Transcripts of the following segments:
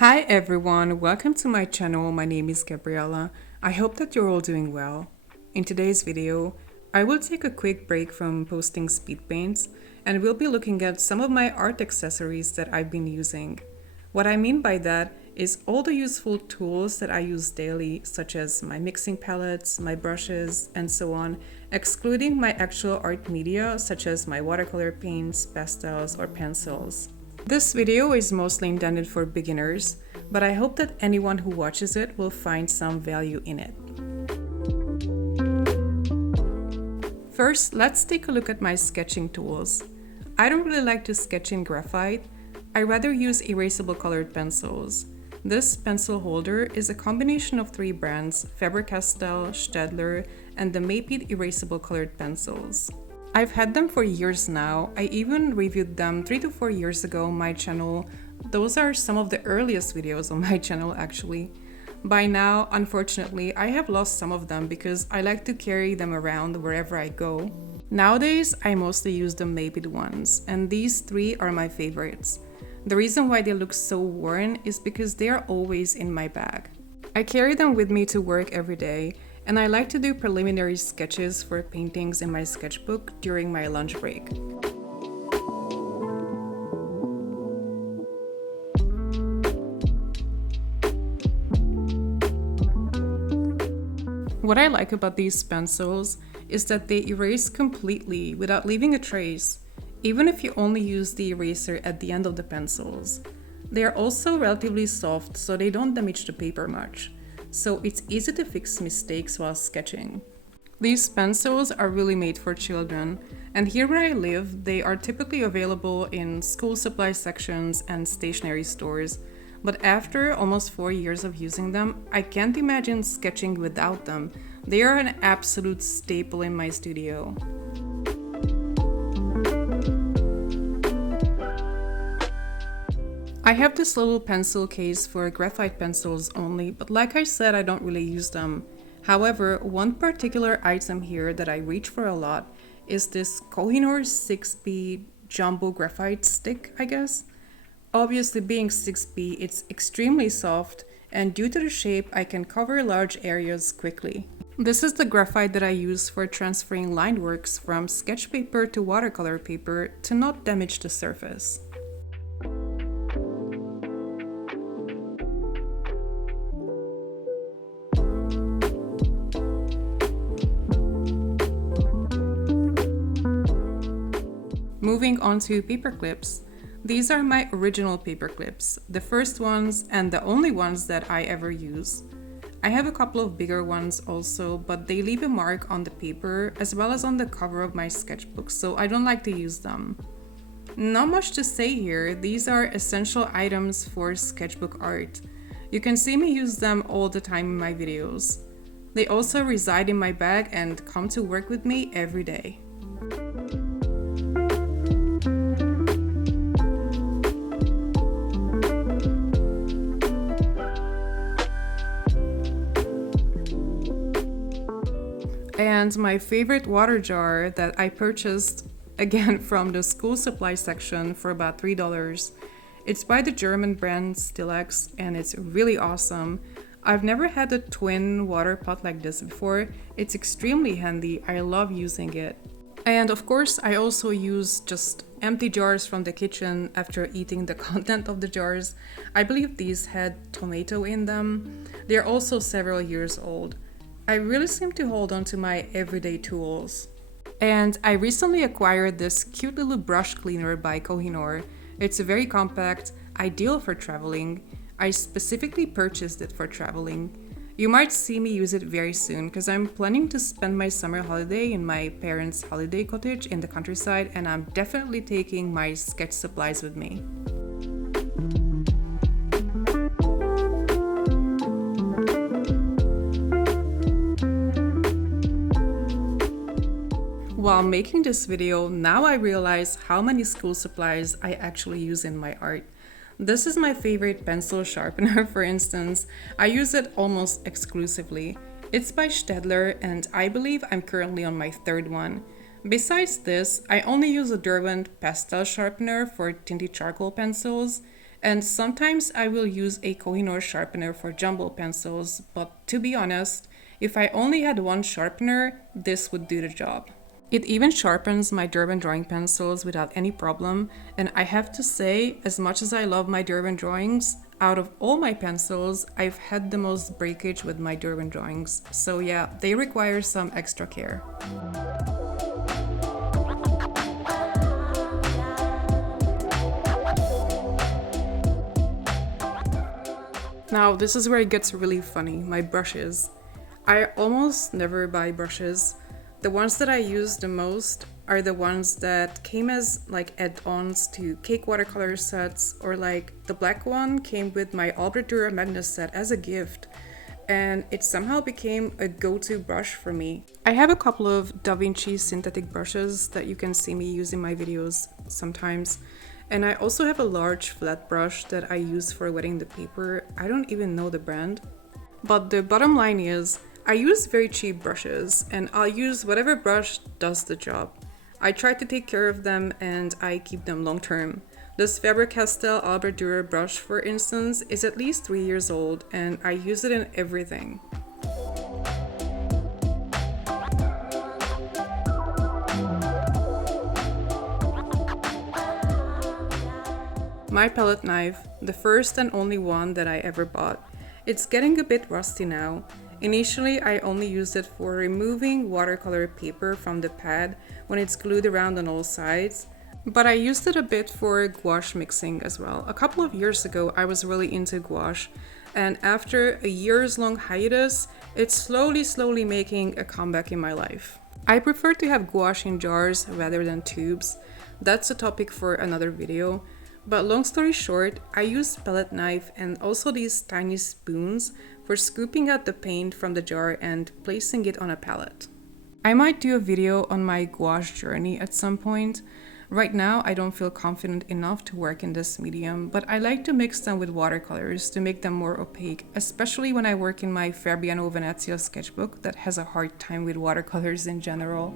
Hi everyone, welcome to my channel. My name is Gabriella. I hope that you're all doing well. In today's video, I will take a quick break from posting speed paints and we'll be looking at some of my art accessories that I've been using. What I mean by that is all the useful tools that I use daily, such as my mixing palettes, my brushes, and so on, excluding my actual art media such as my watercolor paints, pastels, or pencils. This video is mostly intended for beginners, but I hope that anyone who watches it will find some value in it. First, let's take a look at my sketching tools. I don't really like to sketch in graphite. I rather use erasable colored pencils. This pencil holder is a combination of three brands, Faber-Castell, Staedtler, and the Maped erasable colored pencils. I've had them for years now. I even reviewed them 3 to 4 years ago on my channel. Those are some of the earliest videos on my channel actually. By now, unfortunately, I have lost some of them because I like to carry them around wherever I go. Nowadays, I mostly use the Maped ones, and these three are my favorites. The reason why they look so worn is because they are always in my bag. I carry them with me to work every day, and I like to do preliminary sketches for paintings in my sketchbook during my lunch break. What I like about these pencils is that they erase completely without leaving a trace, even if you only use the eraser at the end of the pencils. They are also relatively soft, so they don't damage the paper much. So it's easy to fix mistakes while sketching. These pencils are really made for children, and here where I live, they are typically available in school supply sections and stationery stores. But after almost 4 years of using them, I can't imagine sketching without them. They are an absolute staple in my studio. I have this little pencil case for graphite pencils only, but like I said, I don't really use them. However, one particular item here that I reach for a lot is this Kohinoor 6B jumbo graphite stick, I guess. Obviously, being 6B, it's extremely soft, and due to the shape, I can cover large areas quickly. This is the graphite that I use for transferring line works from sketch paper to watercolor paper to not damage the surface. Moving on to paper clips. These are my original paper clips, the first ones and the only ones that I ever use. I have a couple of bigger ones also, but they leave a mark on the paper as well as on the cover of my sketchbook, so I don't like to use them. Not much to say here, these are essential items for sketchbook art. You can see me use them all the time in my videos. They also reside in my bag and come to work with me every day. And my favorite water jar that I purchased again from the school supply section for about $3. It's by the German brand Stilex and it's really awesome. I've never had a twin water pot like this before. It's extremely handy. I love using it. And of course, I also use just empty jars from the kitchen after eating the content of the jars. I believe these had tomato in them. They're also several years old. I really seem to hold on to my everyday tools. And I recently acquired this cute little brush cleaner by Kohinoor. It's very compact, ideal for traveling. I specifically purchased it for traveling. You might see me use it very soon because I'm planning to spend my summer holiday in my parents' holiday cottage in the countryside, and I'm definitely taking my sketch supplies with me. While making this video, now I realize how many school supplies I actually use in my art. This is my favorite pencil sharpener, for instance. I use it almost exclusively. It's by Staedtler, and I believe I'm currently on my third one. Besides this, I only use a Derwent pastel sharpener for tinted charcoal pencils, And sometimes I will use a Kohinoor sharpener for jumbo pencils, but to be honest, if I only had one sharpener, this would do the job. It even sharpens my Durban drawing pencils without any problem, and I have to say, as much as I love my Durban drawings, out of all my pencils, I've had the most breakage with my Durban drawings. So yeah, they require some extra care. Now, this is where it gets really funny, my brushes. I almost never buy brushes. The ones that I use the most are the ones that came as like add-ons to cake watercolor sets, or like the black one came with my Albert Dürer Magnus set as a gift, and it somehow became a go-to brush for me. I have a couple of Da Vinci synthetic brushes that you can see me use in my videos sometimes. And I also have a large flat brush that I use for wetting the paper. I don't even know the brand. But the bottom line is, I use very cheap brushes and I'll use whatever brush does the job. I try to take care of them and I keep them long term. This Faber-Castell Albert Dürer brush, for instance, is at least 3 years old and I use it in everything. My palette knife, the first and only one that I ever bought. It's getting a bit rusty now. Initially, I only used it for removing watercolor paper from the pad when it's glued around on all sides, but I used it a bit for gouache mixing as well. A couple of years ago, I was really into gouache, and after a years-long hiatus, it's slowly making a comeback in my life. I prefer to have gouache in jars rather than tubes. That's a topic for another video. But long story short, I use palette knife and also these tiny spoons for scooping out the paint from the jar and placing it on a palette. I might do a video on my gouache journey at some point. Right now, I don't feel confident enough to work in this medium, but I like to mix them with watercolors to make them more opaque, especially when I work in my Fabriano Venezia sketchbook that has a hard time with watercolors in general.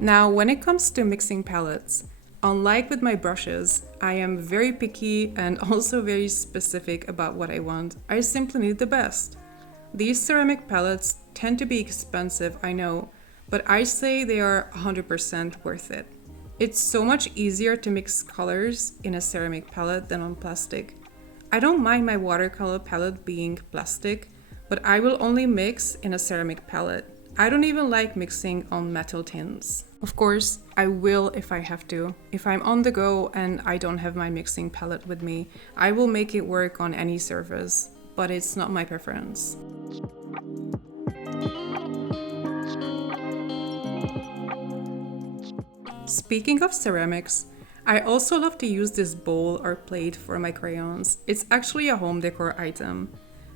Now, when it comes to mixing palettes, unlike with my brushes, I am very picky and also very specific about what I want. I simply need the best. These ceramic palettes tend to be expensive, I know, but I say they are 100% worth it. It's so much easier to mix colors in a ceramic palette than on plastic. I don't mind my watercolor palette being plastic, but I will only mix in a ceramic palette. I don't even like mixing on metal tins. Of course, I will if I have to. If I'm on the go and I don't have my mixing palette with me, I will make it work on any surface, but it's not my preference. Speaking of ceramics, I also love to use this bowl or plate for my crayons. It's actually a home decor item,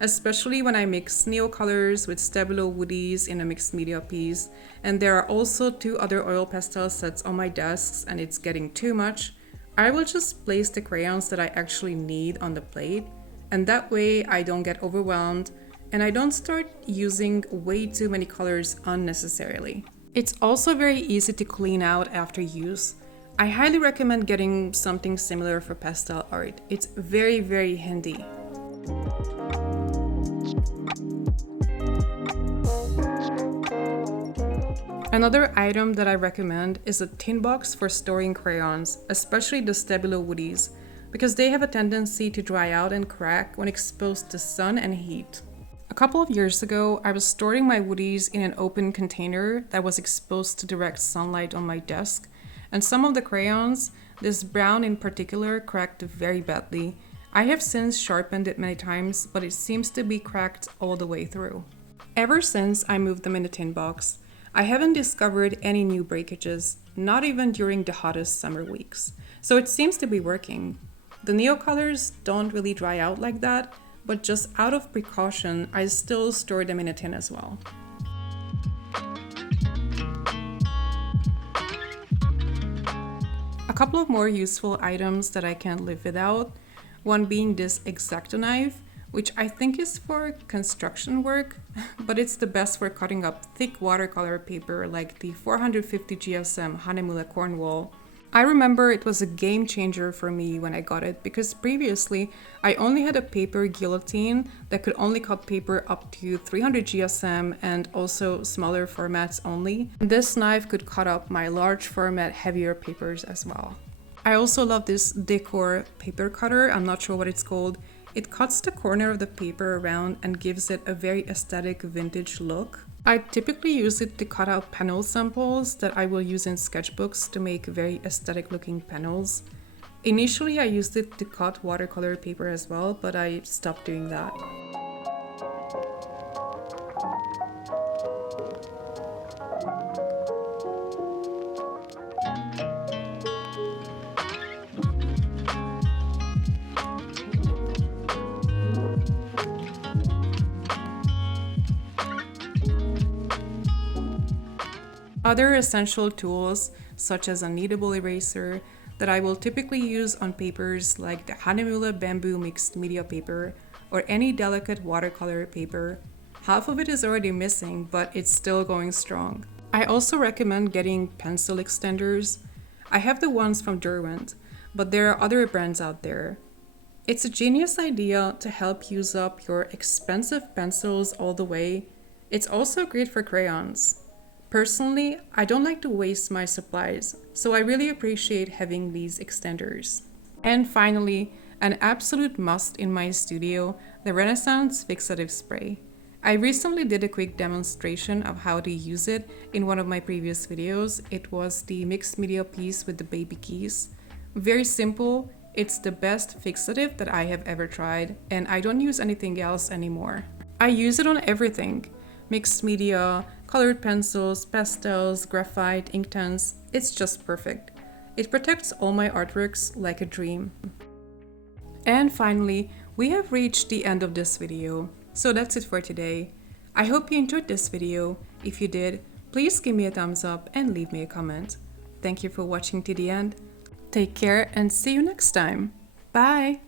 especially when I mix Neo colors with Stabilo woodies in a mixed media piece. And there are also 2 other oil pastel sets on my desks and it's getting too much. I will just place the crayons that I actually need on the plate, and that way I don't get overwhelmed and I don't start using way too many colors unnecessarily. It's also very easy to clean out after use. I highly recommend getting something similar for pastel art. It's very handy. Another item that I recommend is a tin box for storing crayons, especially the Stabilo woodies, because they have a tendency to dry out and crack when exposed to sun and heat. A couple of years ago, I was storing my woodies in an open container that was exposed to direct sunlight on my desk, and some of the crayons, this brown in particular, cracked very badly. I have since sharpened it many times, but it seems to be cracked all the way through. Ever since I moved them in the tin box, I haven't discovered any new breakages, not even during the hottest summer weeks. So it seems to be working. The Neo colors don't really dry out like that, but just out of precaution, I still store them in a tin as well. A couple of more useful items that I can't live without, one being this X-Acto knife, which I think is for construction work, but it's the best for cutting up thick watercolor paper like the 450 GSM Hahnemühle Cornwall. I remember it was a game changer for me when I got it because previously I only had a paper guillotine that could only cut paper up to 300 GSM and also smaller formats only. This knife could cut up my large format heavier papers as well. I also love this decor paper cutter, I'm not sure what it's called. It cuts the corner of the paper around and gives it a very aesthetic vintage look. I typically use it to cut out panel samples that I will use in sketchbooks to make very aesthetic looking panels. Initially I used it to cut watercolor paper as well, but I stopped doing that. Other essential tools, such as a kneadable eraser, that I will typically use on papers like the Hahnemühle bamboo mixed media paper or any delicate watercolor paper. Half of it is already missing, but it's still going strong. I also recommend getting pencil extenders. I have the ones from Derwent, but there are other brands out there. It's a genius idea to help use up your expensive pencils all the way. It's also great for crayons. Personally, I don't like to waste my supplies, so I really appreciate having these extenders. And finally, an absolute must in my studio, the Renaissance Fixative Spray. I recently did a quick demonstration of how to use it in one of my previous videos. It was the mixed media piece with the baby keys. Very simple, it's the best fixative that I have ever tried, and I don't use anything else anymore. I use it on everything. Mixed media, colored pencils, pastels, graphite, Inktense, it's just perfect. It protects all my artworks like a dream. And finally, we have reached the end of this video. So that's it for today. I hope you enjoyed this video. If you did, please give me a thumbs up and leave me a comment. Thank you for watching to the end. Take care and see you next time. Bye!